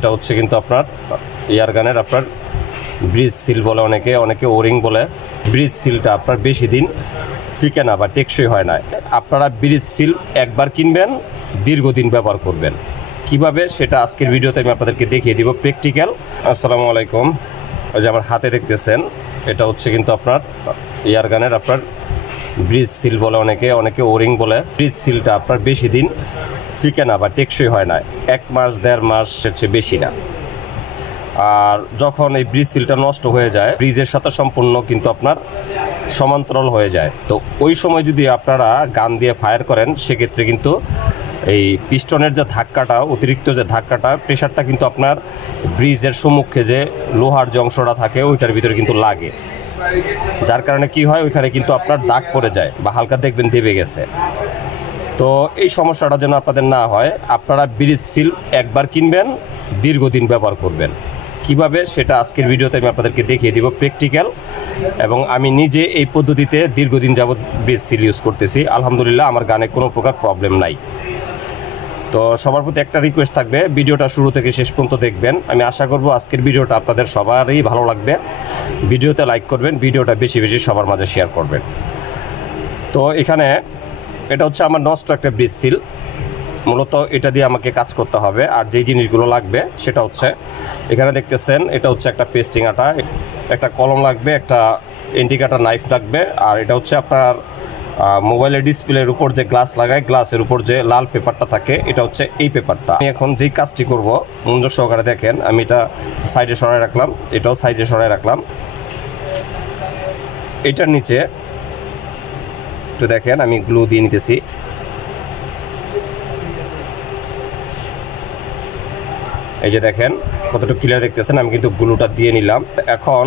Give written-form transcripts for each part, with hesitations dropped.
এটা হচ্ছে কিন্তু আপনার এয়ার গানের আপনার ব্রিজ সিল বলে, অনেকে ওরিং বলে। ব্রিজ সিলটা আপনার বেশি দিন টিকে না বা টেকসই হয় না। আপনারা ব্রিজ সিল একবার কিনবেন, দীর্ঘদিন ব্যবহার করবেন। কিভাবে সেটা আজকের ভিডিওতে আমি আপনাদেরকে দেখিয়ে দিব প্র্যাকটিক্যাল। আসসালামু আলাইকুম। ওই যে আমার হাতে দেখতেছেন, এটা হচ্ছে কিন্তু আপনার এয়ার গানের আপনার ব্রিজ সিল বলে, অনেকে ওরিং বলে। ব্রিজ সিলটা আপনার বেশি দিন টিকে না বা টেকসই হয় না, 1 মাস 1.5 মাস চেয়ে বেশি না। আর যখন এই ব্রিজ সিলটা নষ্ট হয়ে যায়, ব্রিজের সাথে সম্পূর্ণ কিন্তু আপনার সমান্তরাল হয়ে যায়। তো ওই সময় যদি আপনারা গান দিয়ে ফায়ার করেন, সেক্ষেত্রে কিন্তু এই পিস্টনের যে ধাক্কাটা, অতিরিক্ত যে ধাক্কাটা, প্রেশারটা কিন্তু আপনার ব্রিজের সম্মুখে যে লোহার যে অংশটা থাকে ওইটার ভিতরে কিন্তু লাগে, যার কারণে কি হয়, ওইখানে কিন্তু আপনার দাগ পড়ে যায় বা হালকা দেখবেন দেবে গেছে। তো এই সমস্যাটা যেন আপনাদের না হয়, আপনারা ব্রিজ সিল একবার কিনবেন, দীর্ঘদিন ব্যবহার করবেন। কিভাবে সেটা আজকের ভিডিওতে আমি আপনাদেরকে দেখিয়ে দিব প্র্যাকটিক্যাল। এবং আমি নিজে এই পদ্ধতিতে দীর্ঘদিন যাবৎ ব্রিজ সিল ইউজ করতেছি। আলহামদুলিল্লাহ, আমার গানে কোনো প্রকার প্রবলেম নাই। তো সবার প্রতি একটা রিকোয়েস্ট থাকবে, ভিডিওটা শুরু থেকে শেষ পর্যন্ত দেখবেন। আমি আশা করব আজকের ভিডিওটা আপনাদের সবারই ভালো লাগবে। ভিডিওতে লাইক করবেন, ভিডিওটা বেশি বেশি সবার মাঝে শেয়ার করবেন। তো এখানে এটা হচ্ছে আমার নষ্ট একটা ব্রিজ সিল। মূলত এটা দিয়ে আমাকে কাজ করতে হবে। আর যেই জিনিসগুলো লাগবে সেটা হচ্ছে, এখানে দেখতেছেন, এটা হচ্ছে একটা পেস্টিং আটা, একটা কলম লাগবে, একটা ইন্ডিকেটর নাইফ লাগবে। আর এটা হচ্ছে আপনার মোবাইলের ডিসপ্লের উপর যে গ্লাস লাগায়, গ্লাসের উপর যে লাল পেপারটা থাকে, এটা হচ্ছে এই পেপারটা। আমি এখন যেই কাজটি করব মনোযোগ সহকারে দেখেন। আমি এটা সাইডে সরাই রাখলাম, এটাও সাইডে সরাই রাখলাম। এটার নিচে একটু দেখেন, আমি গ্লু দিয়ে নিতেছি। এই যে দেখেন কতটুকু ক্লিয়ার দেখতেছেন, আমি কিন্তু গ্লুটা দিয়ে নিলাম। এখন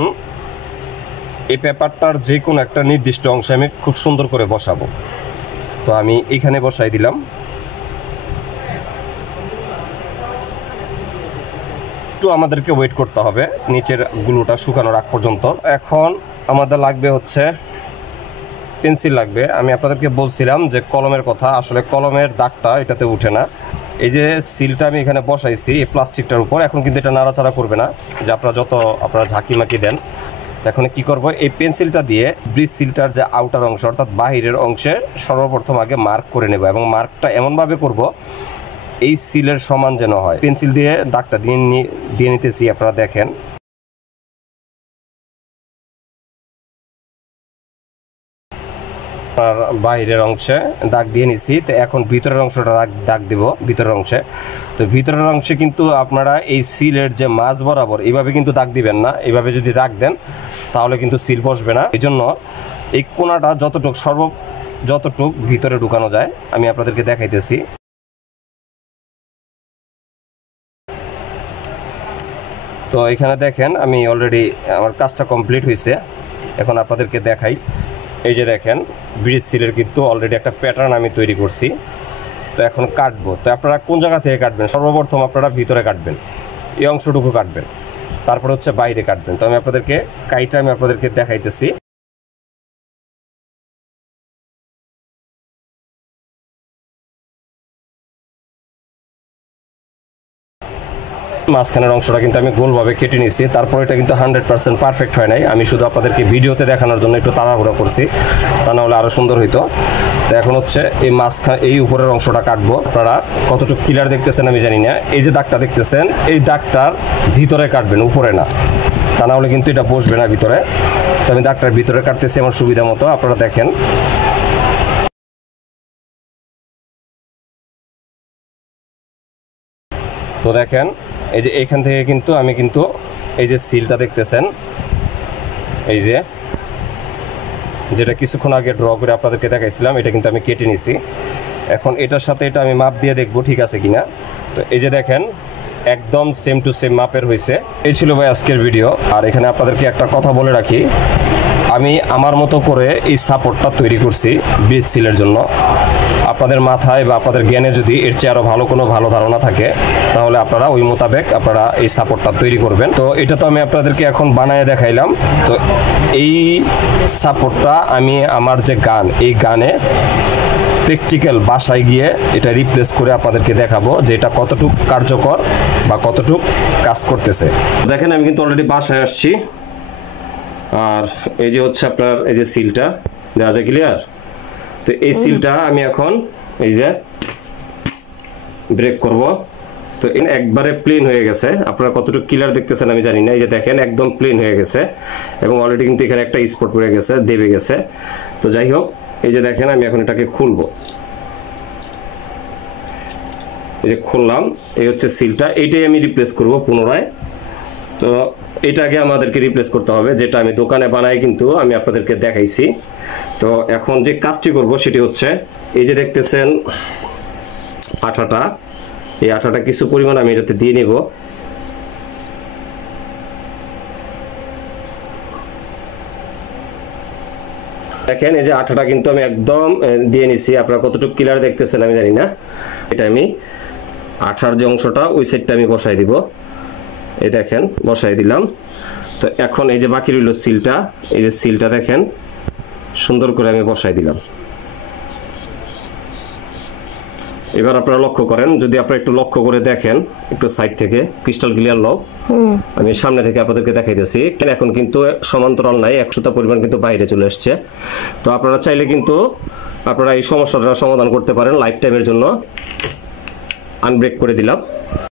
এই পেপারটার যে কোনো একটা নির্দিষ্ট অংশে আমি খুব সুন্দর করে বসাবো। তো আমি এখানে বসাই দিলাম। একটু আমাদেরকে ওয়েট করতে হবে নিচের গ্লুটা শুকানোর আগ পর্যন্ত। এখন আমাদের লাগবে হচ্ছে পেন্সিল লাগবে। আমি আপনাদেরকে বলছিলাম যে কলমের কথা, আসলে কলমের দাগটা এটাতে উঠে না। এই যে সিলটা আমি এখানে বসাইছি এই প্লাস্টিকটার উপর, এখন কিন্তু এটা নাড়াচাড়া করবে না, যে আপনারা ঝাঁকি মাকি দেন। এখন কি করব, এই পেন্সিলটা দিয়ে ব্রিজ সিলটার যে আউটার অংশ অর্থাৎ বাহিরের অংশে সর্বপ্রথম আগে মার্ক করে নেব। এবং মার্কটা এমনভাবে করব এই সিলের সমান যেন হয়। পেন্সিল দিয়ে দাগটা দিয়ে নিতেছি, আপনারা দেখেন। বাহিরের অংশে দাগ দিয়ে নিছি। তো এখন ভিতরের অংশটা দাগ দিব, ভিতরের অংশে। তো ভিতরের অংশে কিন্তু আপনারা এই সিলের যে মাঝ বরাবর এইভাবে কিন্তু দাগ দিবেন না। এইভাবে যদি দাগ দেন তাহলে কিন্তু সিল বসবে না। এই জন্য এই কোণাটা যতটুক ভিতরে ঢুকানো যায় আমি আপনাদেরকে দেখাইতেছি। তো এখানে দেখেন, আমি অলরেডি আমার কাজটা কমপ্লিট হয়েছে। এখন আপনাদেরকে দেখাই। এই যে দেখেন, ব্রিজ সিলের কিন্তু অলরেডি একটা প্যাটার্ন আমি তৈরি করছি। তো এখন কাটবো। তো আপনারা কোন জায়গা থেকে কাটবেন? সর্বপ্রথম আপনারা ভিতরে কাটবেন, এই অংশটুকু কাটবেন, তারপর হচ্ছে বাইরে কাটবেন। তো আমি আপনাদেরকে দেখাইতেছি। মাঝখানের অংশটা কিন্তু আমি গোলভাবে কেটে নিয়েছি। তারপর এটা কিন্তু 100% পারফেক্ট হয় নাই। আমি শুধু আপনাদেরকে ভিডিওতে দেখানোর জন্য একটু তাড়াহুড়া করছি, তা না হলে আরও সুন্দর হইতো। তো এখন হচ্ছে এই উপরের অংশটা কাটবো। আপনারা কতটুকু ক্লিয়ার দেখতেছেন আমি জানি না। এই যে দাগটা দেখতেছেন, এই দাগটার ভিতরে কাটবেন, উপরে না, তা না হলে কিন্তু এটা বসবে না ভিতরে। তো আমি দাগটার ভিতরে কাটতেছি আমার সুবিধা মতো, আপনারা দেখেন। তো দেখেন, এই যে এখান থেকে কিন্তু আমি এই যে সিলটা দেখতেছেন, এই যেটা কিছুক্ষণ আগে ড্র করে আপনাদেরকে দেখাইছিলাম, এটা কিন্তু আমি কেটে নিছি। এখন এটার সাথে এটা আমি মাপ দিয়ে দেখবো ঠিক আছে কিনা। তো এই যে দেখেন, একদম সেম টু সেম মাপের হয়েছে। এই ছিল ভাই আজকের ভিডিও। আর এখানে আপনাদেরকে একটা কথা বলে রাখি, আমি আমার মতো করে এই সাপোর্টটা তৈরি করছি ব্রিজ সিলের জন্য। আপনাদের মাথায় বা আপনাদের জ্ঞানে যদি এর চেয়ে আরও ভালো ধারণা থাকে, তাহলে আপনারা ওই মোতাবেক আপনারা এই সাপোর্টটা তৈরি করবেন। তো এটা তো আমি আপনাদেরকে এখন বানায় দেখাইলাম। তো এই সাপোর্টটা আমি আমার যে গান, এই গানে প্র্যাকটিক্যাল বাসায় গিয়ে এটা রিপ্লেস করে আপনাদেরকে দেখাবো যে এটা কতটুকু কার্যকর বা কতটুকু কাজ করতেছে। দেখেন আমি কিন্তু অলরেডি বাসায় আসছি, আর এই যে হচ্ছে আপনার এই যে সিলটা দেওয়া যায় ক্লিয়ার। তো এই সিলটা আমি এখন এই যে ব্রেক করব। তো একবারে প্লেন হয়ে গেছে, আপনারা কতটুকু ক্লিয়ার দেখতেছেন আমি জানি না। এই যে দেখেন একদম প্লেন হয়ে গেছে এবং অলরেডি কিন্তু এখানে একটা স্পট পড়ে গেছে, দেবে গেছে। তো যাই হোক, এই যে দেখেন আমি এখন এটাকে খুলবো, এই যে খুললাম, এই হচ্ছে সিলটা, এইটাই আমি রিপ্লেস করব পুনরায়। তো এটা আগে আমাদেরকে রিপ্লেস করতে হবে, যেটা আমি দোকানে বানাই কিন্তু আমি আপনাদেরকে দেখাইছি। তো এখন যে কাজটি করব সেটি হচ্ছে এই যে দেখতেছেন আঠাটা, এই আঠাটা কিছু পরিমাণ আমি এটাতে দিয়ে নিব। দেখেন এই যে আঠাটা কিন্তু আমি একদম দিয়ে নিছি, আপনারা কতটুকু ক্লিয়ার দেখতেছেন আমি জানি না। এটা আমি আঠার যে অংশটা ওই সাইডটা আমি বসাই দিব, এই দেখেন বসাই দিলাম। তো এখন এই যে বাকি রইল সিলটা, এই যে সিলটা দেখেন সুন্দর করে আমি বসাই দিলাম। এবার আপনারা লক্ষ্য করেন, যদি আপনারা একটু লক্ষ্য করে দেখেন একটু সাইড থেকে ক্রিস্টাল ক্লিয়ার লক, আমি সামনে থেকে আপনাদেরকে দেখাইতেছি। এখন কিন্তু সমান্তরাল নাই, 100টা পরিমাণ কিন্তু বাইরে চলে আসছে। তো আপনারা চাইলে কিন্তু আপনারা এই সমস্যাটা সমাধান করতে পারেন লাইফ টাইমের জন্য। আনব্রেক করে দিলাম।